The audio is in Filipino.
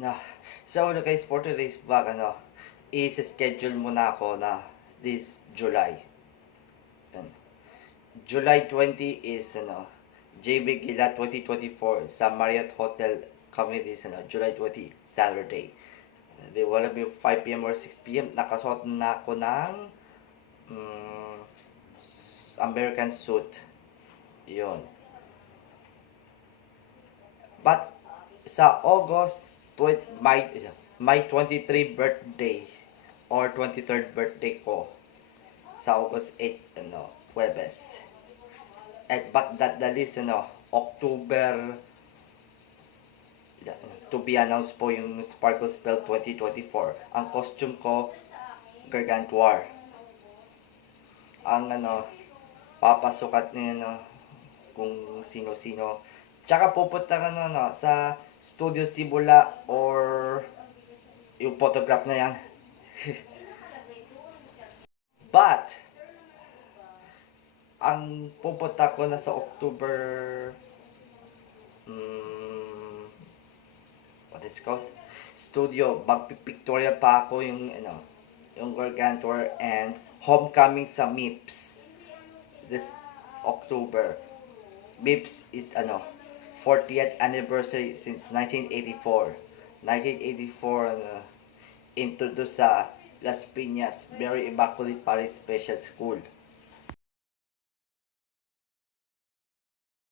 No. So, guys, for today's vlog, is-schedule muna ako na this July. Yan. July 20 is, JB Gila 2024 sa Marriott Hotel kami this, July 20, Saturday. They will be 5 p.m. or 6 p.m. Nakasuot na ako ng American suit. Yun. But, sa August, my 23 birthday or 23rd birthday ko sa August 8, Huwebes. But that the list, October to be announced po yung Sparkle Spell 2024. Ang costume ko, Gargantuar. Ang papasukat niya, kung sino-sino. Tsaka pupunta ka sa Studio Sibula or yung photograph na yan. But, ang pupunta ko na sa October, what is called? Studio, magpipictorial pa ako yung Gargantuar and homecoming sa MIPS. This October. MIPS is 40th anniversary since 1984. 1984 introduced sa Las Piñas Mary Immaculate Paris Special School.